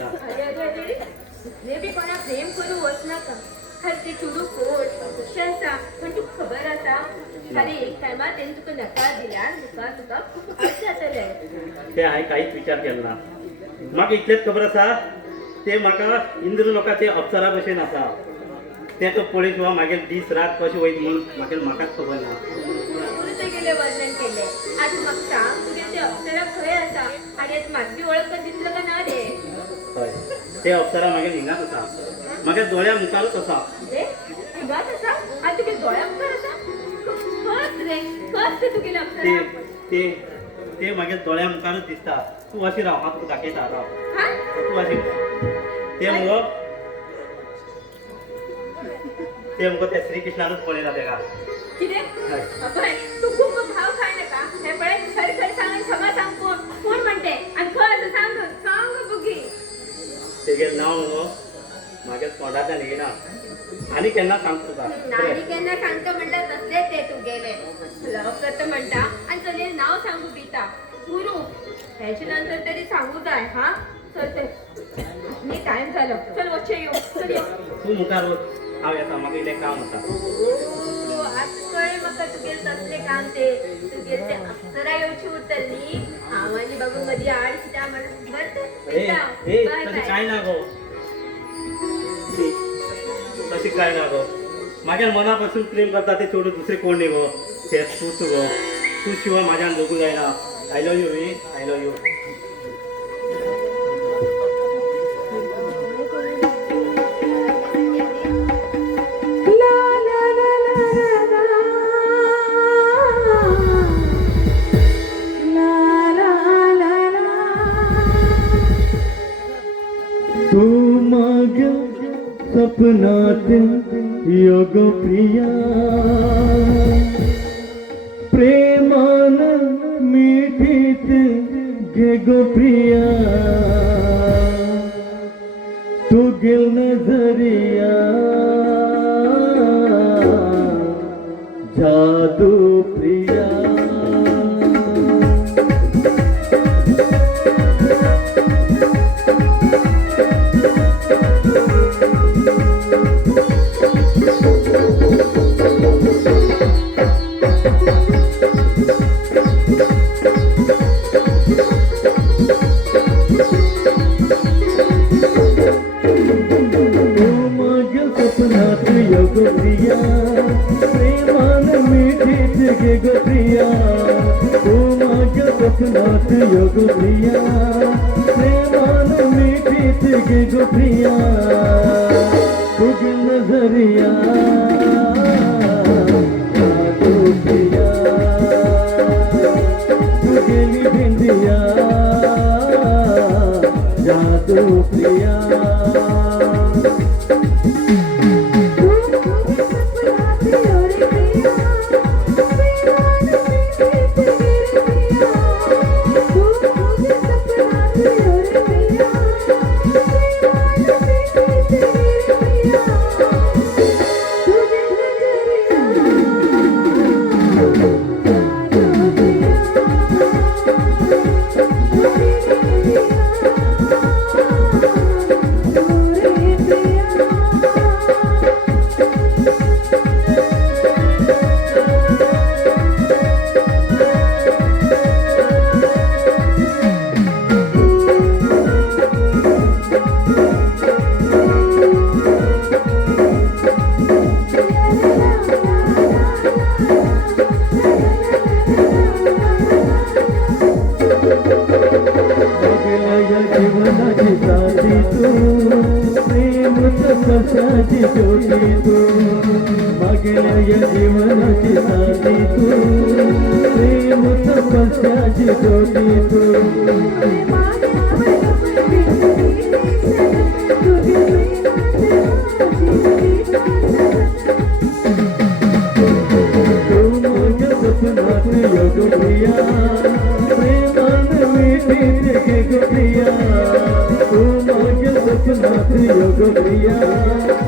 ना. अरे अरे अरे दुसरे बी कोणा प्रेम करू वचनाका हर ते चुडू कोट कशें आसा पण तुका खबर आसा खाली एक टायमार तेणे तुका नकार दिल्यार तुका खूब वायट जातलें. ते हांवें काहीच विचार केलो ना. म्हाका इतलेंच खबर आसा ते म्हाका इंद्र लोकाचे अप्सरा भशेन आसा. ते तो पळय किंवा मागीर दीस रात कशें वयत म्हणून म्हाकाच खबर ना. तुवें तेगेलें वर्णन केलें. आतां म्हाका सांग तुगे ते अप्सरा खंय आसा आनी आतां म्हाका बी वळख दिसलो काय ना रे. हय ते अप्सरा मागीर हिंगाच आसा. म्हाज्या दोळ्या मुखारच आसा. रे हिंगाच आसा आनी तुगे दोळ्या मुखार आसा. खंच रे खंच ते तुगेलें ते अप्सरा. ते ते मागीर दोळ्या मुखारच दिसता. तूं अशी राव हांव तुका दाखयता राव. हा तूं अशी ते मुगो ते श्री कृष्णानूच पळयला तेका. कितें पळय तूं खूब भाव खाय नाका. हे पळय खरें खरें सांग आनी सगळं सांग कोण म्हणटे आनी खंय आसा सांग सांग बुगी. तेगेलें नांव मुगो म्हाज्या तोंडांतल्यान येना. आनी केन्ना सांग तुका. आनी केन्ना सांगता म्हणटा तसले ते तुगेले. लव करता म्हणटा आनी चलयेचें नांव सांगू पिता. गुरू हेचे नंतर तरी सांगू जाय. हा चल चल मी टायम जालो. चल वच्चे येऊ चल यो. तूं मुखार वच हांव येता. म्हाका इल्लें काम आसा. आज कळ्ळें म्हाका तुगेलें तसलें काम ते. तुगेलें ते अप्सरा येवची उरतली. हांव आनी बाबा मदीं आड कित्या म्हणून ए ए बाय तशें बाय. कांय ना गो. तशें कांय ना गो. म्हाज्या मना पासून प्रेम करता ते चोडूं दुसरें कोण न्ही गो. तेंच तूंच गो. तूं शिवाय म्हाज्यान जगूं जायना. I love you we I love you. तू माझ्या सपनात योग प्रिया प्रेमान मिठीत गे गो प्रिया तू गिल नजरिया जादू प्रिया. प्रेमान मिठीत गे गो प्रिया तू माझ्या स्वप्नात योग प्रिया प्रेमान मिठीत गे गो प्रिया तुझी नजरिया जादू प्रिया तू गेली भिंडिया जादू प्रिया. जीवनाची साथी तू प्रेम कशाची ज्योती तू मागेल्या या जीवनाची साथी तू प्रेम कशाची ज्योती तू.